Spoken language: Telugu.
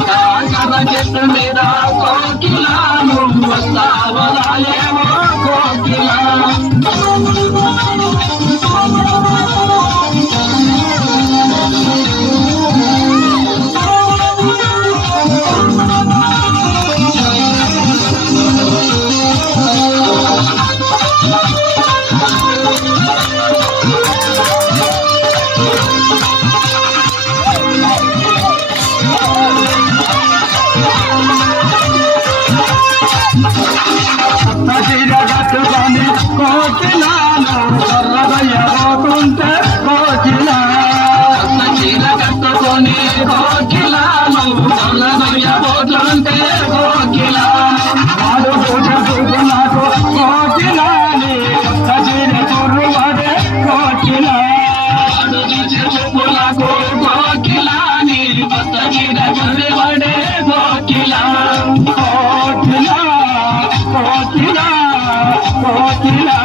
కాకర చెట్టు మీద కోకిలా నువ్వు వస్తావరాయేమో కోకిలా కట్టుకొని కోకిలాను కర్రదయ్యబోతుంటే కోకిలా చీర కట్టుకొని కోకిలాను కర్రదయ్యబోతుంటే కోకిలా వాడు చూపు నాకు కోకిలాని చీర కుర్రువాడే కోకిలా వాడు చూపు నాకు కోకిలాని చీర కుర్రువాడే కోకిలా కోకిలా కోకిలా కోకిలా